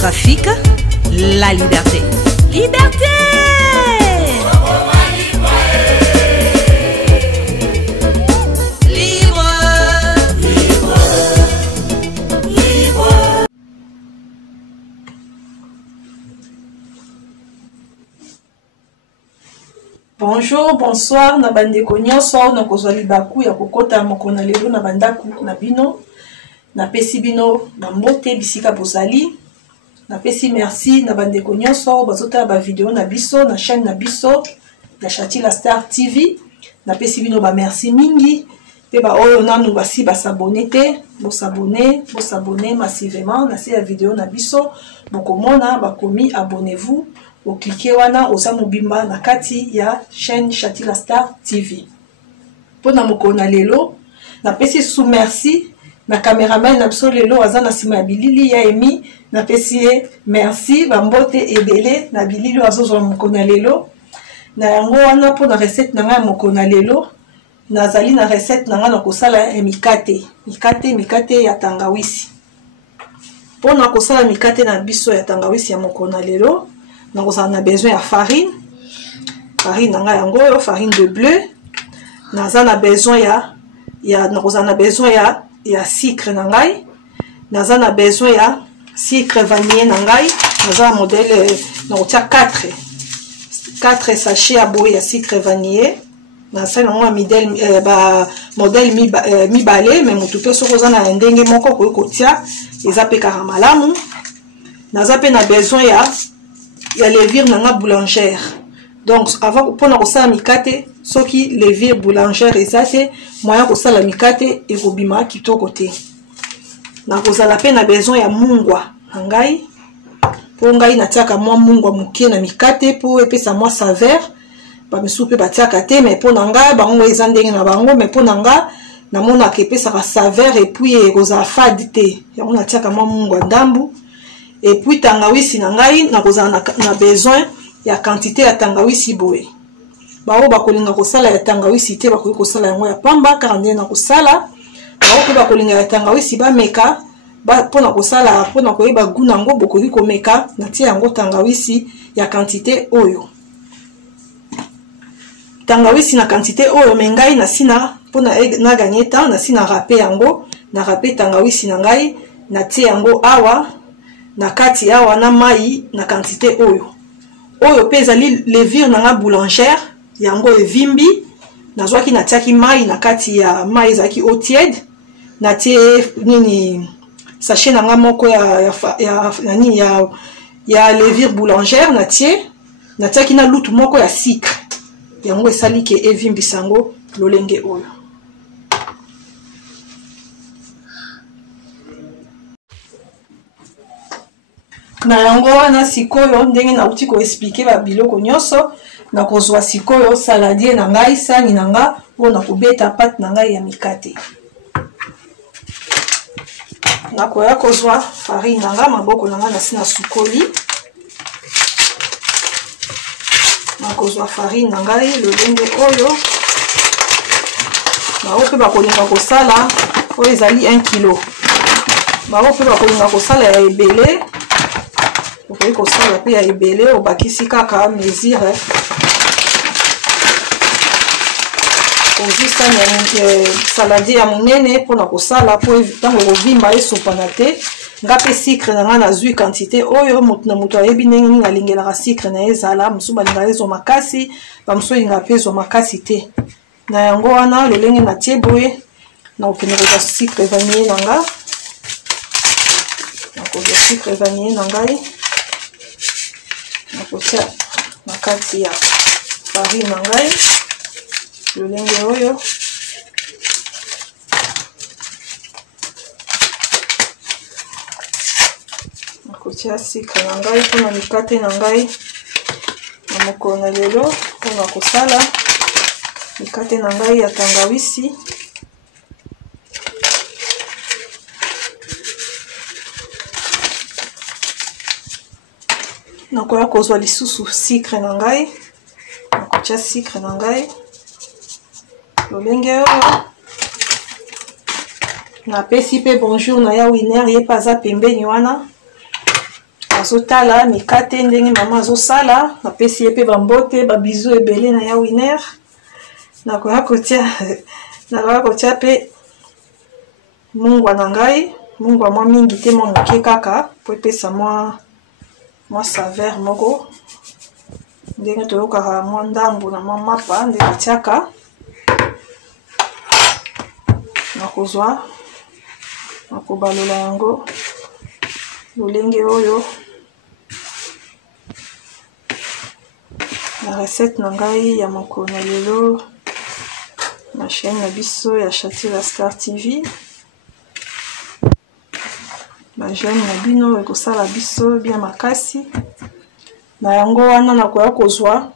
Trafic, la liberté. Liberté! Bonjour, bonsoir, na bandeko nyonso na kozwa libaku ya kokota mokona lelo na bandaku na bino. Na pesi bino bambote bisika bozali. Na pesi merci na bandeko nyonso bazota ba video na biso na chaîne na biso ya Chatila Star TV. Na pesi bino ba merci mingi pe ba oyo nanu basi ba s'abonner te, bo s'abonner massivement na se ya video na biso. Bokomona bakomi abonnez-vous. Au cliquer wana oza mobimba na kati ya chaîne Chatila Star TV. Pona mokona lelo na pesi sous merci na cameraman na biso lelo aza na sima ya bilili ya emi na pesi merci bambote ebele na bilili azozwa mokona lelo na yango wana pona recette na nga mokona lelo nazali na recette na nga na kosala mikate ya tangawisi. Pona kosala mikate na biso ya tangawisi ya mokona lelo na kozana besoin ya farine nanga yango farine de bleu nazana besoin ya sucre nangai nazana besoin ya sucre vanillé nangai nazana modèle na kotia 4 sachets ya boye ya sucre vanillé nasala ngo modèle mibale mais mutu pe soko za na ndenge moko ko kotia eza pe kaka malamu naza pe na besoin ya levure nanga boulangère. Donc avant pour na kosala mikate soki levure boulangère ezate moyen kosala mikate ekobima kitoko te. Na kozala pe na besoin ya mungwa ngai po ngai natiaka mwa mungwa mukie na mikate po epesa mwa saveur ba misupe batiaka te mais po nanga bango eza ndenge na bango mais po nanga namona kepesa ka saveur et puis ekozala fade te yango natiaka mwa mungwa ndambu. Et puis tangawisi nangai na kozana na besoin ya quantité ya tangawisi boye. Bao bakolinga kosala ya tangawisi te bakoki kosala yango ya pamba car ndenge na kosala. Bao pe bakolinga ya tangawisi ba meka pona kosala pona koyeba goût nango bokoki komeka na tia yango tangawisi ya quantité oyo. Tangawisi na quantité oyo mengai na sina pona na gagner temps na sina râper yango na râper tangawisi nangai na tia yango awa na kati awa na mai na quantité oyo pe ezali levure nanga boulangère yango evimbi nazwaki natiaki mai na kati ya mai ezalaki eau tiède natie nini sachet nanga moko ya levure boulangère natiaki na lutu moko ya sucre yango esali ke evimbi sango lolenge oyo. Na yango wana sikoyo ndenge na uti ko expliquer ba biloko nyonso na kozwa sikoyo saladier na ngai sani nanga pona kobeta pâte na ngai ya mikate. Na koya kozwa farine nanga maboko nanga na sina sukoli. Na kozwa farine na ngai lolenge oyo. Na ope bakolinga kosala oyo ezali 1 kg. Ba ope bakolinga kosala ya ebele. Vous pouvez kosala pe ya ebele obakisi kaka mesure ozisa saladi ya monene pona kosala po tango kovimba esopana te nga pe sucre nanga nazwi quantité oyo mutu na mutu ayebi ndenge nini alingelaka sucre na ezala mosusu balinga ezwa makasi bamosusu elinga pe ezwa makasi te na yango wana lolenge natie boye na okende kozwa sucre vanillé nanga nakozwa sucre vanillé na ngai nakotia na kati ya farine na ngai lolenge oyo nakotia sucre na ngai mpona mikate na ngai na mokona lelo mpona kosala mikate na ngai ya tangawisi. Nakoya kozwa lisusu sucre na ngai nakotia sucre na ngai lolenge oyo napesi pe bonjour na ya winner ye paza pembeni wana azotala mikate ndenge mama azosala napesi ye mpe bambote babizu ebele na ya winer nakoya kotia mpe mungwa na ngai mungwa mwa mingi te mwa moke kaka po epesa mwa saveur moko ndenge toyokaka mwa ndambu na mwa mapa nde batiaka nakozwa nakobalola yango lolenge oyo na recette na ngai ya mokolo na lelo na chaîne na biso ya Chati la Star TV. Bajeune na bino ekosala biso bien makasi na yango wana nakoya kozwa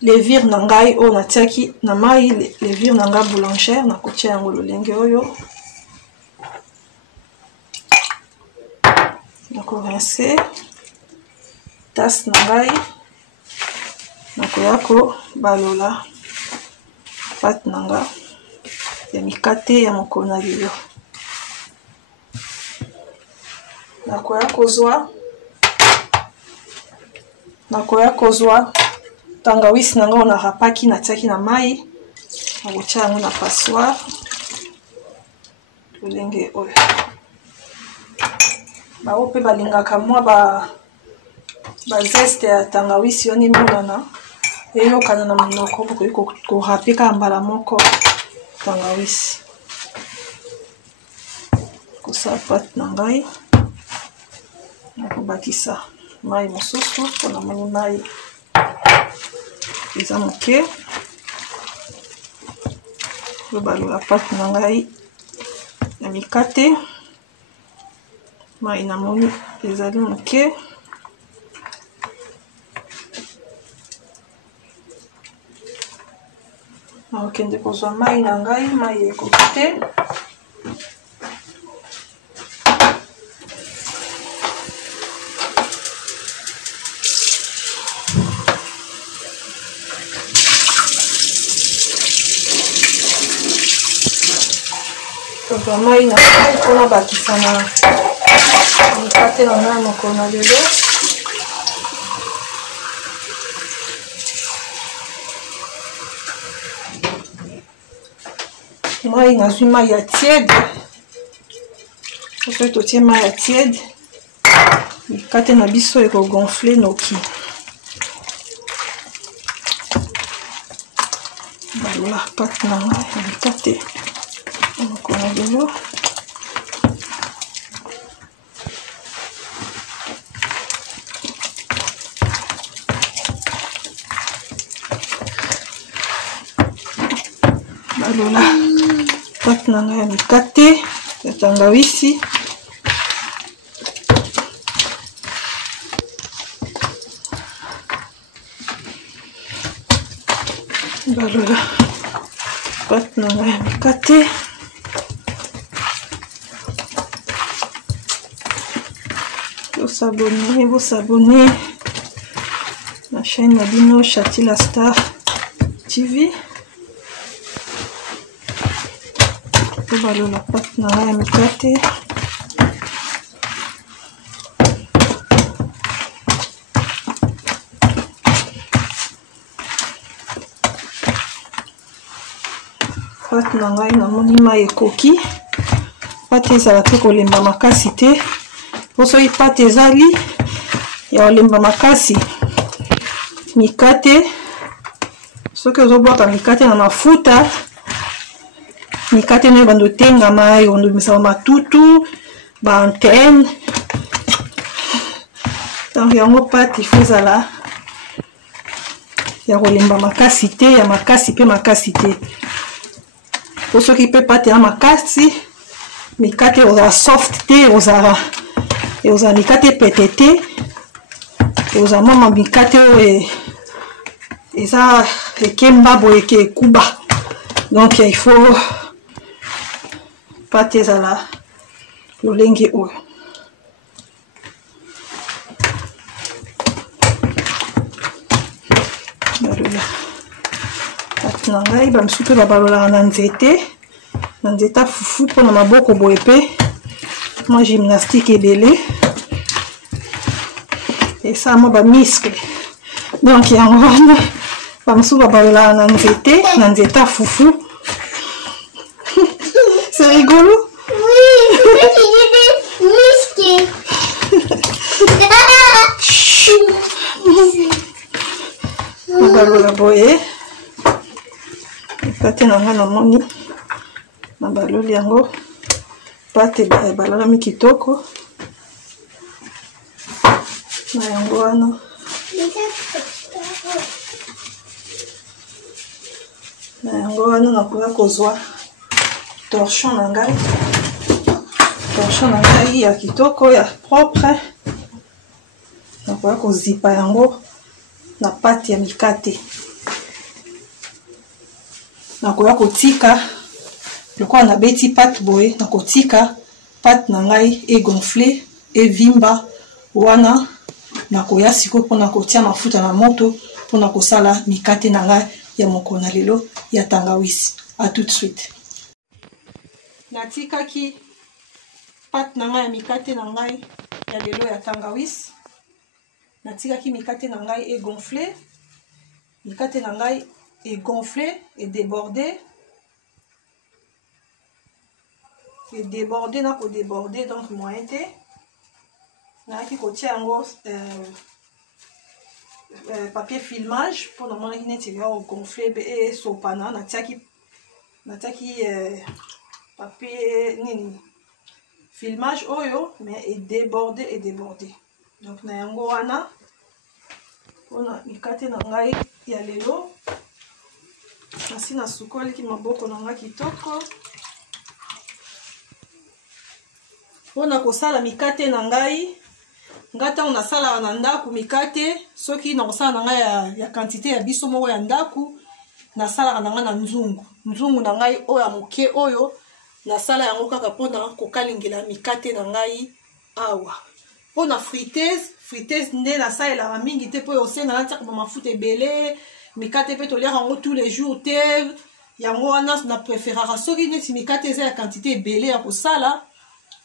levure na ngai oyo natiaki na mai levure na ngai boulangère nakotia yango lolenge oyo nakorince tasse na ngai nakoya kobalola pate na ngai ya mikate ya mokolo na lelo. nakoya kozwa tangawisi na ngai na rapaki natiaki na mai nakotia yango na passoire lolenge oyo bao mpe balingaka mwa bazeste ya tangawisi yo nimonana eyokana na monoko bokoki korapeka mbala moko tangawisi kosala pate na ngai nakobakisa mai mosusu mpona moni mai eza moke lobalola pate na ngai ya mikate mai namoni ezali moke nakokende kozwa mai na ngai mai ekoki te kozwa mai na ngai mpona bakisa na mikate na ngai mokolo na lelo. Mai nazwi mai ya tiède soki totie mai ya tiède mikate na biso ekogonfle noki balola pate na ngai ya mikate ya mokolo na lelo. Balola pate na ngai ya mikate ya tangawisi balola pate na ngai ya mikate bosabone na chaîne na bino Chati la Star TV. Balola pate na ngai ya mikate pate na ngai namoni mai ekoki pate ezala mpe kolemba makasi te po soki pate ezali ya kolemba makasi mikate soki ozobwaka mikate na mafuta mikate na bando tengama ondobimisa matutu baantenne donc yango pate ifo ezala ya kolemba makasi te ya makasi mpe makasi te po soki mpe pate ya makasi mikate ozala soft te ozala mikate pete te ozala mama mikate oyo eza ekemba boye eke ekuba donc il faut pate ezala lolenge oyo balola pate na ngai bamisu mpe babalolaka na nzete fufu mpona maboko boye mpe mwa gymnastique ebele ça moi ba muscle donc yango wana bamosusu babalolaka na nzete ya fufu. C'est rigolo. Mabalola boye pate nanga namoni mabaloli yango pate ebalolami kitoko na yango wana nakoya kozwa torchon na ngai ya kitoko ya propre nakoya kozipa yango na pate ya mikate nakoya kotika lokola nabeti pate boye nakotika pate na ngai egonfle evimba wana nakoya sikoyo mpona kotia mafuta na moto mpona kosala mikate na ngai ya mokona lelo ya tangawisi. A tout de suite. Natikaki pate na ngai ya mikate na ngai ya lelo ya tangawisi. Natikaki mikate na ngai egonfle. Mikate na ngai egonfle et débordé. Et débordé na ko débordé donc moyen te. Naaki kotia yango papier filmage pour le moment qui n'est gonflé et sopana natiaki papier nini filmage oyo mais est débordé donc na yango wana ona mikate na ngai ya lelo asi na sukoli ki maboko na ngai kitoko ona kosala mikate na ngai ngata on asala na ndaku mikate soki na kosala na ngai ya quantité ya biso moko ya ndaku na sala na ngai na nzungu na ngai oyo moke oyo na sala yango kaka pona ko kalingela mikate na ngai awa pona friteuse nde na sala la mingi te po osenga na tsaka mafuta ebele mikate pe to lire yango tous les jours te yango wana na préférera soki neti mikate eza ya quantité ebele ya kosala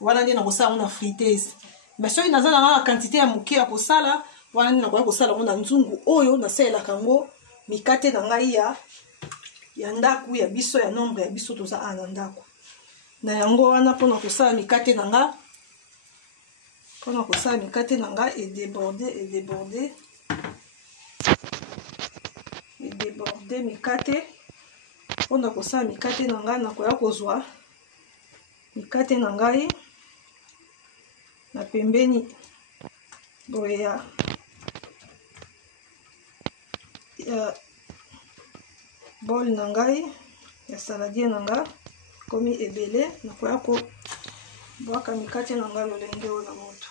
wana nde na kosala na friteuse. Mais soki naza na quantité ya moke ya kosala wana nde nakoya kosala ngo na nzungu oyo nasalelaka yango mikate na ngai ya ndaku ya biso ya nombre ya biso toza na ndaku na yango wana mpona kosala mikate na nga et débordé mikate mpona kosala mikate na nga nakoya kozwa mikate na ngai na pembeni boye ya bol na ngai ya saladier na nga komi ebele nakoya ko bwaka mikate na ngai lolenge oyo na moto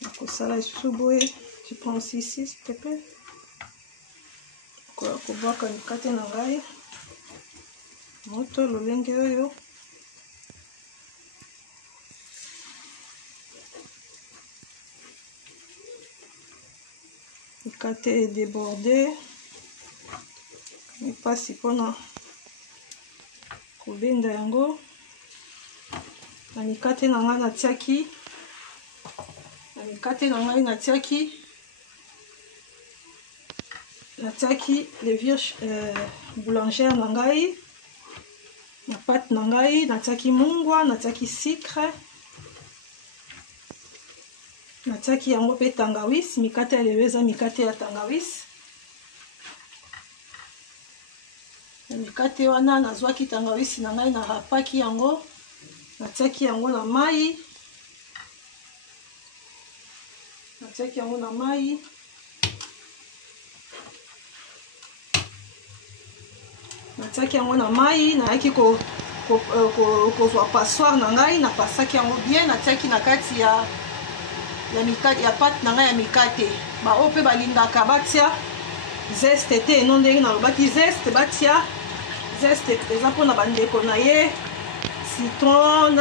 nakosala lisusu boye tu prends ici s'il te plaît nakoya kobwaka mikate na ngai moto lolenge oyo mikate débordé mipasi mpona kobenda yango na mikate na ngai natiaki levure boulangère na ngai na pate na ngai natiaki mungwa natiaki sucre natiaki yango pe tangawisi mikate ya lelo eza mikate ya tangawisi na mikate wana nazwaki tangawisi na ngai na rapaki yango natiaki yango na mai nayaki kozwa passoire na ngai napasaki yango bien natiaki na kati ya pate na ngai ya mikate baoyo mpe balingaka batia zeste te eno ndenge nalobaki zeste batia zeste eza mpona bandeko na ye citron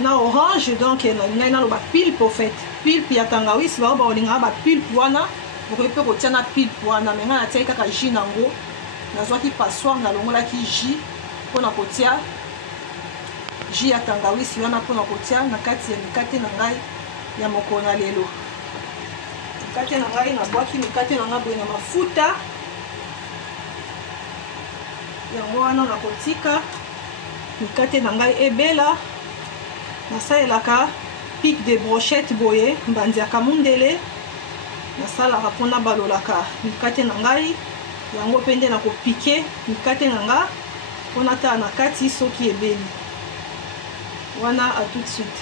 na orange donc ngai naloba pulpe au fait pulpe ya tangawisi bao baolingaka bapulpe wana okoki mpe kotia na pulpe wana me ngai natiaki kaka jus nango nazwaki passoire nalongolaki jus mpona kotia jus ya tangawisi wana mpona kotia na kati ya mikate na ngai ya mokolo na lelo. Mikate na ngai nabwaki mikate na ngai boye na mafuta yango wana nakotika mikate na ngai ebela. Nasalelaka pic de brochette boye mbanziaka mundele nasalaka mpona balolaka mikate na ngai yango mpe nde nakopike mikate na nga mpona tala na kati soki ebeli wana a tout de suite.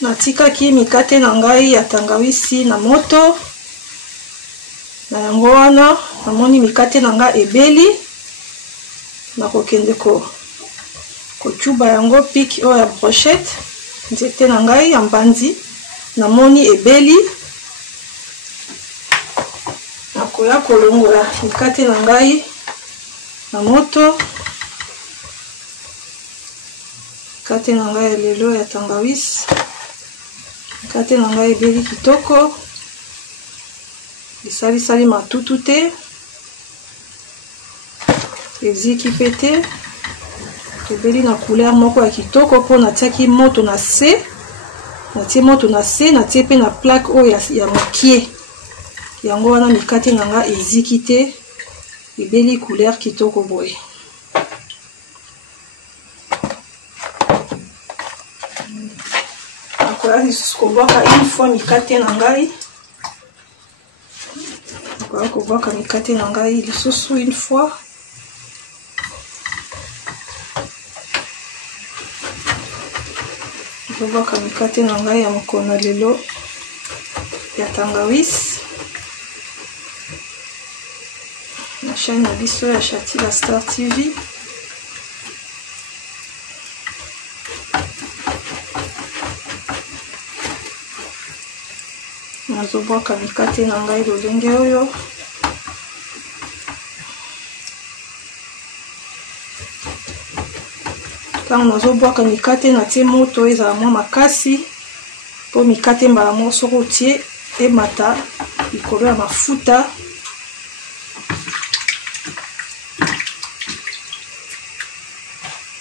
Natikaki mikate na ngai ya tangawisi na moto na yango wana namoni mikate na ngai ebeli nakokende kochuba yango pic oyo ya brochette nzete na ngai ya mbanzi namoni ebeli nakoya kolongola mikate na ngai na moto. Mikate na ngai lelo ya tangawisi mikate na ngai ebeli kitoko esalisali matutu te eziki pe te ebeli na couleur moko ya kitoko mpo natiaki moto na se natie moto na se natie pe na plaque oyo ya mokie yango wana mikate na nga eziki te ebeli couleur kitoko boye. Nakoya lisusu kobwaka une fois mikate na ngai nakoya kobwaka mikate na ngai lisusu une fois kobwaka mikate na ngai ya mokolo na lelo ya tangawisi na chaîne na biso ya Chati la Star TV. Nazobwaka mikate na ngai lolenge oyo ntango nazobwaka mikate natie moto ezala mwa makasi mpo mikate mbala moko soki otie emata likolo ya mafuta.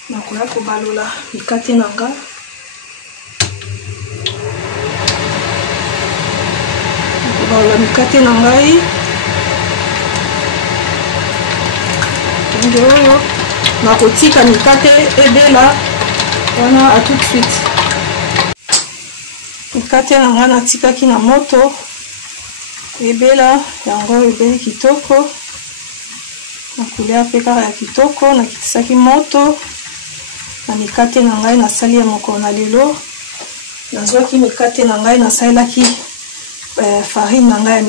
Nakoya kobalola mikate na nga nakobalola mikate na ngai nde oyo nakotika mikate ebela wana a tout de suite. Mikate na nga natikaki na moto ebela yango ebeli kitoko na couleur pe kaka ya kitoko nakitisaki moto na mikate na ngai nasali ya mokolo na lelo. Nazwaki mikate na ngai nasalelaki farine na ngai ya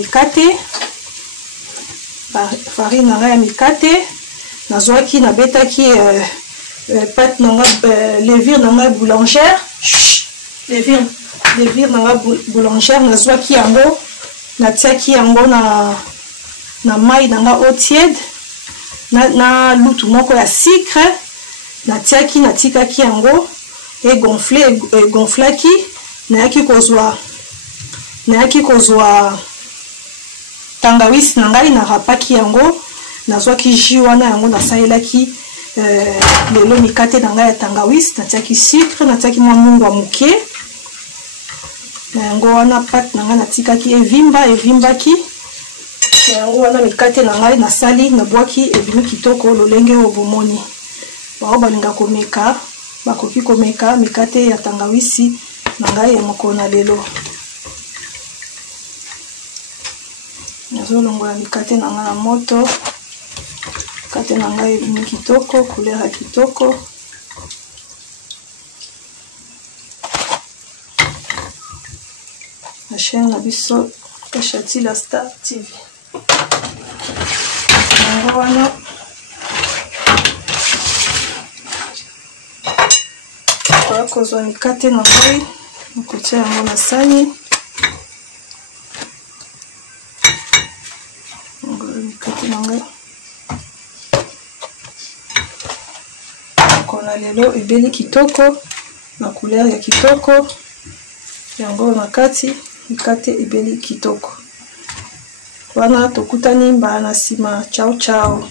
mikate nazwaki nabetaki pâte na ngai levure na ngai boulangère levure na ngai boulangère nazwaki yango natiaki yango na mai na ngai eau tiède na lutu moko ya sucre natiaki natikaki yango egonflaki nayaki kozwa tangawisi na ngai narapaki yango nazwaki jus wana yango nasalelaki lelo mikate na ngai ya tangawisi natiaki sucre natiaki mwa mungu ya moke na yango wana pate na ngai natikaki evimbaki na yango wana mikate na ngai nasali nabwaki ebimi kitoko lolenge oyo bomoni. Bao balinga komeka bakoki komeka mikate ya tangawisi na ngai ya mokolo na lelo. Nazolongola mikate na ngai na moto mikate na ngai ebimi kitoko couleur ya kitoko na chaîne na biso ya Chati la Star TV. Yango wana kozwa mikate na ngai nakotia yango na sani mikate na ngai mokolo na lelo ebeli kitoko na couleur ya kitoko yango na kati mikate ebeli kitoko wana tokutani mbala na nsima. Ciao ciao.